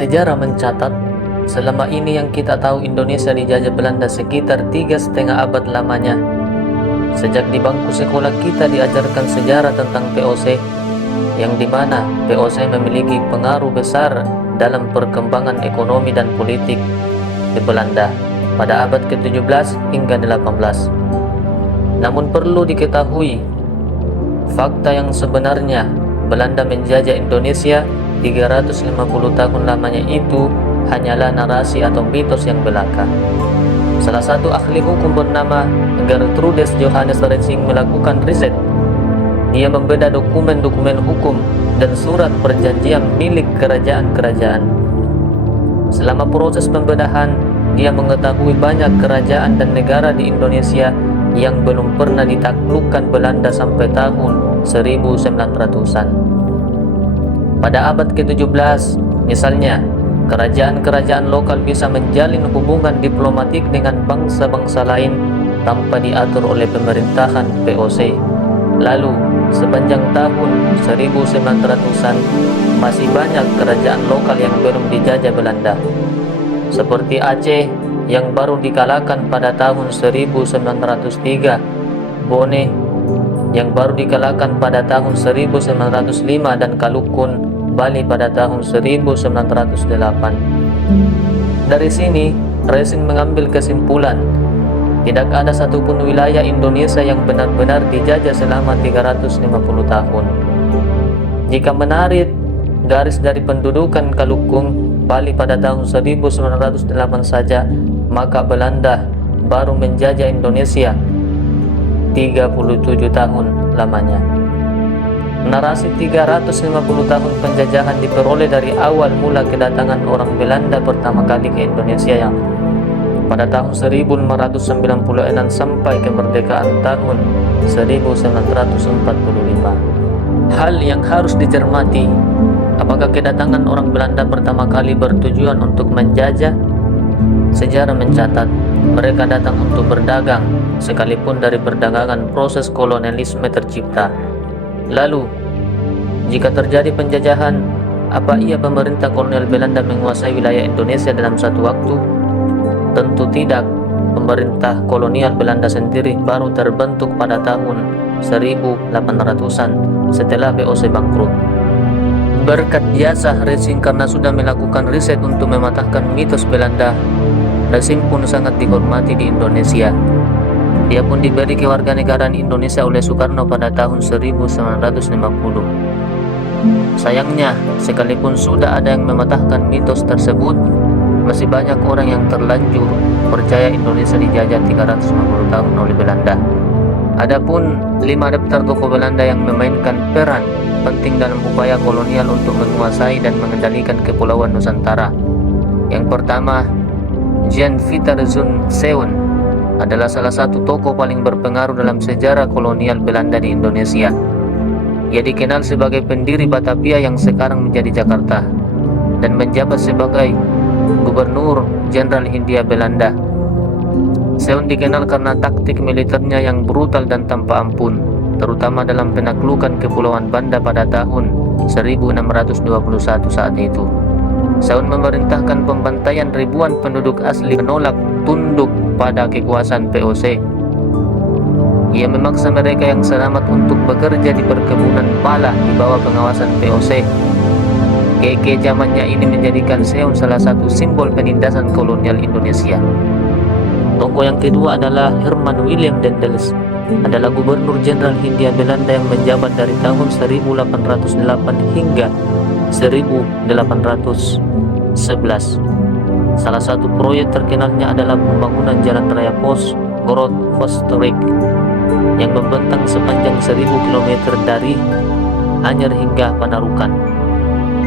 Sejarah mencatat, selama ini yang kita tahu Indonesia dijajah Belanda sekitar 3,5 abad lamanya. Sejak di bangku sekolah kita diajarkan sejarah tentang VOC, yang dimana VOC memiliki pengaruh besar dalam perkembangan ekonomi dan politik di Belanda pada abad ke-17 hingga 18. Namun perlu diketahui, fakta yang sebenarnya Belanda menjajah Indonesia 350 tahun lamanya itu hanyalah narasi atau mitos yang belaka. Salah satu ahli hukum bernama Gertrudis Johannes Rensing melakukan riset. Dia membedah dokumen-dokumen hukum dan surat perjanjian milik kerajaan-kerajaan. Selama proses pembedahan, dia mengetahui banyak kerajaan dan negara di Indonesia yang belum pernah ditaklukkan Belanda sampai tahun 1900-an. Pada abad ke-17, misalnya, kerajaan-kerajaan lokal bisa menjalin hubungan diplomatik dengan bangsa-bangsa lain tanpa diatur oleh pemerintahan VOC. Lalu, sepanjang tahun 1900-an, masih banyak kerajaan lokal yang belum dijajah Belanda. Seperti Aceh yang baru dikalahkan pada tahun 1903, Bone yang baru dikalahkan pada tahun 1905, dan Kalukun, Bali pada tahun 1908. Dari sini, Rensing mengambil kesimpulan, tidak ada satupun wilayah Indonesia yang benar-benar dijajah selama 350 tahun. Jika menarik garis dari pendudukan Kalukun, Bali pada tahun 1908 saja, maka Belanda baru menjajah Indonesia 37 tahun lamanya. Narasi 350 tahun penjajahan diperoleh dari awal mula kedatangan orang Belanda pertama kali ke Indonesia yang pada tahun 1596 sampai kemerdekaan tahun 1945. Hal yang harus dicermati, apakah kedatangan orang Belanda pertama kali bertujuan untuk menjajah? Sejarah mencatat, mereka datang untuk berdagang, sekalipun dari perdagangan proses kolonialisme tercipta. Lalu, jika terjadi penjajahan, apa iya pemerintah kolonial Belanda menguasai wilayah Indonesia dalam satu waktu? Tentu tidak. Pemerintah kolonial Belanda sendiri baru terbentuk pada tahun 1800-an setelah VOC bangkrut. Berkat jasa Rensing karena sudah melakukan riset untuk mematahkan mitos Belanda, Rensing pun sangat dihormati di Indonesia. Dia pun diberi kewarganegaraan Indonesia oleh Soekarno pada tahun 1950. Sayangnya, sekalipun sudah ada yang mematahkan mitos tersebut, masih banyak orang yang terlanjur percaya Indonesia dijajah 350 tahun oleh Belanda. Adapun 5 daftar tokoh Belanda yang memainkan peran penting dalam upaya kolonial untuk menguasai dan mengendalikan kepulauan Nusantara. Yang pertama, Jan Pieter van Zeeuwen adalah salah satu tokoh paling berpengaruh dalam sejarah kolonial Belanda di Indonesia. Ia dikenal sebagai pendiri Batavia yang sekarang menjadi Jakarta dan menjabat sebagai Gubernur Jenderal Hindia Belanda. Zeeuwen dikenal karena taktik militernya yang brutal dan tanpa ampun, terutama dalam penaklukan Kepulauan Banda pada tahun 1621 saat itu. Zeeuwen memerintahkan pembantaian ribuan penduduk asli menolak tunduk pada kekuasaan VOC. Ia memaksa mereka yang selamat untuk bekerja di perkebunan pala di bawah pengawasan VOC. Keke zamannya ini menjadikan Zeeuwen salah satu simbol penindasan kolonial Indonesia. Tokoh yang kedua adalah Herman Willem Daendels, adalah Gubernur Jenderal Hindia Belanda yang menjabat dari tahun 1808 hingga 1811. Salah satu proyek terkenalnya adalah pembangunan jalan raya pos Groot Voorstreek yang membentang sepanjang 1000 km dari Anyer hingga Panarukan.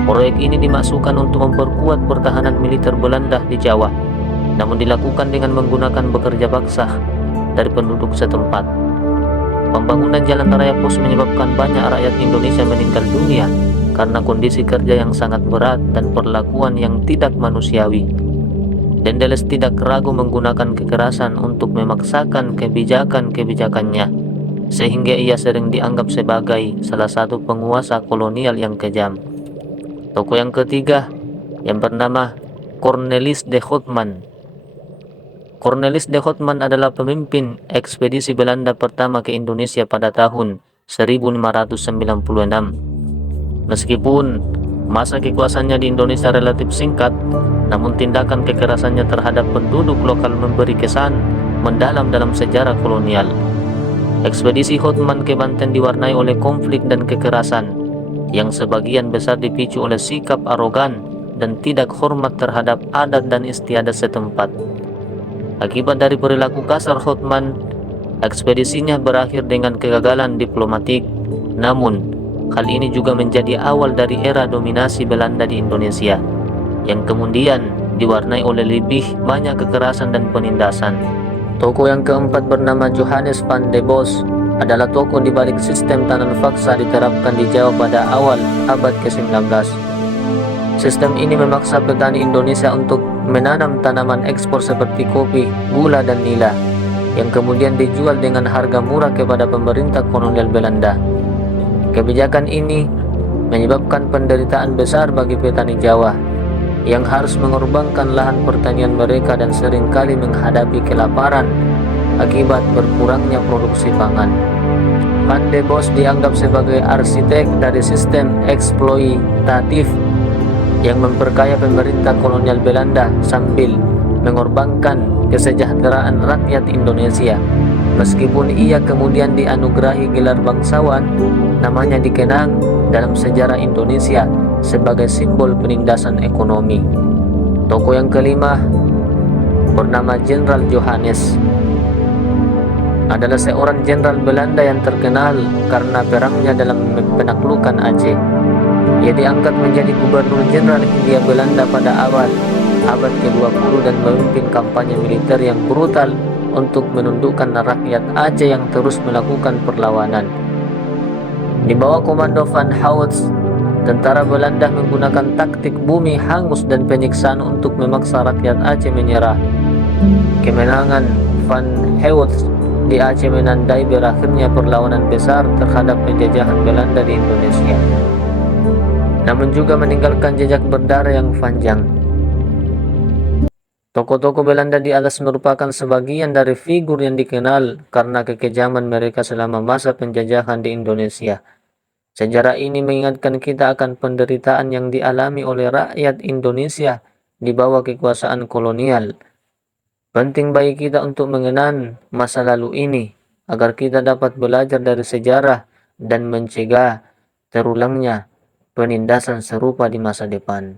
Proyek ini dimaksudkan untuk memperkuat pertahanan militer Belanda di Jawa, namun dilakukan dengan menggunakan bekerja paksa dari penduduk setempat. Pembangunan jalan raya pos menyebabkan banyak rakyat Indonesia meninggal dunia karena kondisi kerja yang sangat berat dan perlakuan yang tidak manusiawi. Daendels tidak ragu menggunakan kekerasan untuk memaksakan kebijakan-kebijakannya, sehingga ia sering dianggap sebagai salah satu penguasa kolonial yang kejam. Tokoh yang ketiga yang bernama Cornelis de Houtman. Cornelis de Houtman adalah pemimpin ekspedisi Belanda pertama ke Indonesia pada tahun 1596. Meskipun masa kekuasaannya di Indonesia relatif singkat, namun tindakan kekerasannya terhadap penduduk lokal memberi kesan mendalam dalam sejarah kolonial. Ekspedisi Houtman ke Banten diwarnai oleh konflik dan kekerasan, yang sebagian besar dipicu oleh sikap arogan dan tidak hormat terhadap adat dan istiadat setempat. Akibat dari perilaku kasar Houtman, ekspedisinya berakhir dengan kegagalan diplomatik. Namun, hal ini juga menjadi awal dari era dominasi Belanda di Indonesia, yang kemudian diwarnai oleh lebih banyak kekerasan dan penindasan. Tokoh yang keempat bernama Johannes van der Bos adalah tokoh di balik sistem tanam paksa diterapkan di Jawa pada awal abad ke-19. Sistem ini memaksa petani Indonesia untuk menanam tanaman ekspor seperti kopi, gula, dan nila, yang kemudian dijual dengan harga murah kepada pemerintah kolonial Belanda. Kebijakan ini menyebabkan penderitaan besar bagi petani Jawa yang harus mengorbankan lahan pertanian mereka dan seringkali menghadapi kelaparan akibat berkurangnya produksi pangan. Van der Bos dianggap sebagai arsitek dari sistem eksploitatif yang memperkaya pemerintah kolonial Belanda sambil mengorbankan kesejahteraan rakyat Indonesia. Meskipun ia kemudian dianugerahi gelar bangsawan, namanya dikenang dalam sejarah Indonesia sebagai simbol penindasan ekonomi. Tokoh yang kelima bernama Jenderal Johannes, adalah seorang jenderal Belanda yang terkenal karena perangnya dalam penaklukan Aceh. Ia diangkat menjadi gubernur jenderal Hindia Belanda pada awal abad ke-20 dan memimpin kampanye militer yang brutal untuk menundukkan rakyat Aceh yang terus melakukan perlawanan. Di bawah komando Van Houts, tentara Belanda menggunakan taktik bumi hangus dan penyiksaan untuk memaksa rakyat Aceh menyerah. Kemenangan Van Houts di Aceh menandai berakhirnya perlawanan besar terhadap penjajahan Belanda di Indonesia, namun juga meninggalkan jejak berdarah yang panjang. Tokoh-tokoh Belanda di atas merupakan sebagian dari figur yang dikenal karena kekejaman mereka selama masa penjajahan di Indonesia. Sejarah ini mengingatkan kita akan penderitaan yang dialami oleh rakyat Indonesia di bawah kekuasaan kolonial. Penting bagi kita untuk mengenang masa lalu ini agar kita dapat belajar dari sejarah dan mencegah terulangnya penindasan serupa di masa depan.